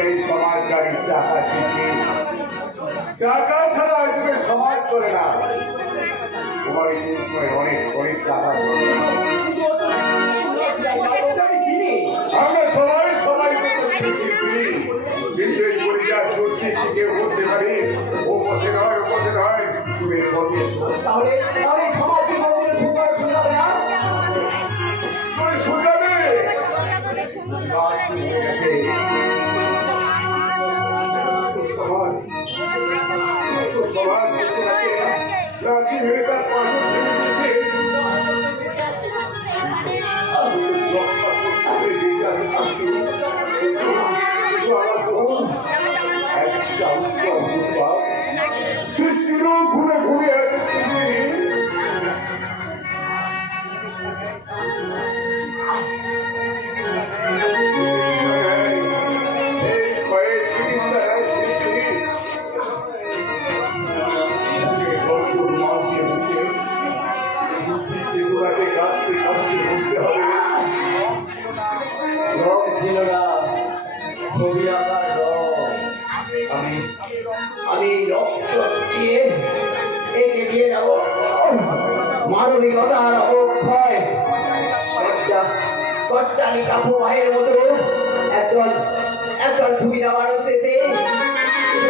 এই সমাজ গাড়ির চাকা শিখি, টাকা ছাড়া যুগের সমাজ চলে না। তোমার অনেক অনেক টাকা, আমরা সবাই সবাই কিন্তু এই পরিবার চলতে থেকে বলতে পারি ও পথে নয়, ও পথে নয়, তুমি পথে এসো। তাহলে সমাজ শুনবে গেছে রাত্রি হয়ে তার পাশে ঘুরে ঘুরে আছে আমি রক্ত দিয়ে একে দিয়ে যাব মানবিকতার অবক্ষয়। কট্টানি কাপু মায়ের মতো একজন সুবিধা মানুষ এসে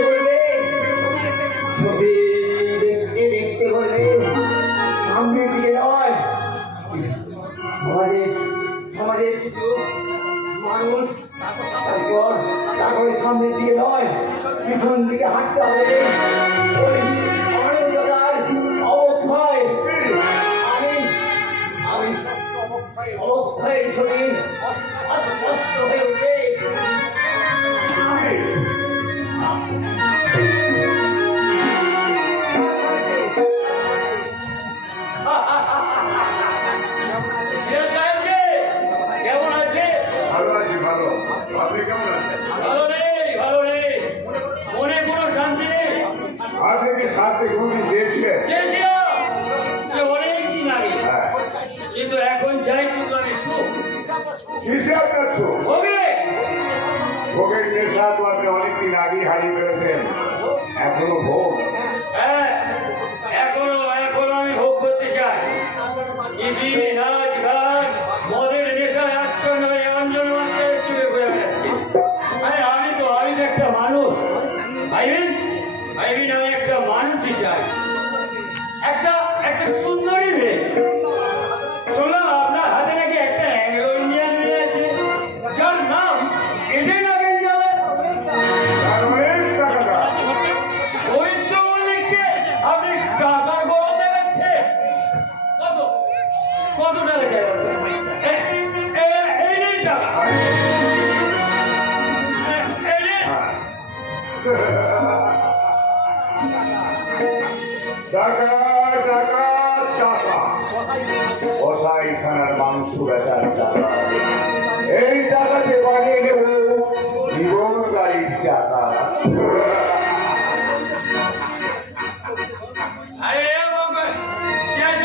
বলবে, ছবি দেখতে দেখতে বলবে সামনের দিকে নয়। সমাজের কিছু মানুষ তারপরে সামনের দিকে নয়, পিছন দিকে হাঁটতে হবে। ওই মানবিকতার অবক্ষয় আমি অবক্ষয়ের ছবি অস্পষ্ট হয়ে উঠবে। কিন্তু এখন চাই শুধু আমি সুখ। কিসে আপনার সুখ? ভোগের নেশা তো আপনি অনেকদিন আগেই হারিয়ে ফেলেছেন, এখনো ভোগ? হ্যাঁ, এখনো আমি ভোগ করতে চাই। নাচ গান মদের নেশায় আচ্ছন্ন হয়ে অঞ্জন মাস্টারের সুখে ঘুরে বেড়াচ্ছে। আমি তো একটা মানুষ ভাইবেন, আমি একটা মানুষই চাই, একটা সুন্দরী মেয়ে। শুনলাম আপনার হাতে নাকি একটা অ্যাংলো ইন্ডিয়ান মেয়ে আছে, যার নাম এডেন আগেঞ্জালা। পবিত্র মল্লিককে আপনি টাকা গড়া দেখাচ্ছে। কত টাকা চাই? এই নেই টাকা। টাকা টাকা টাকা, কসাইখানার মাংস বেচার টাকা, এই টাকাতে বানিয়ে নেব জীবন গাড়ির চাকা।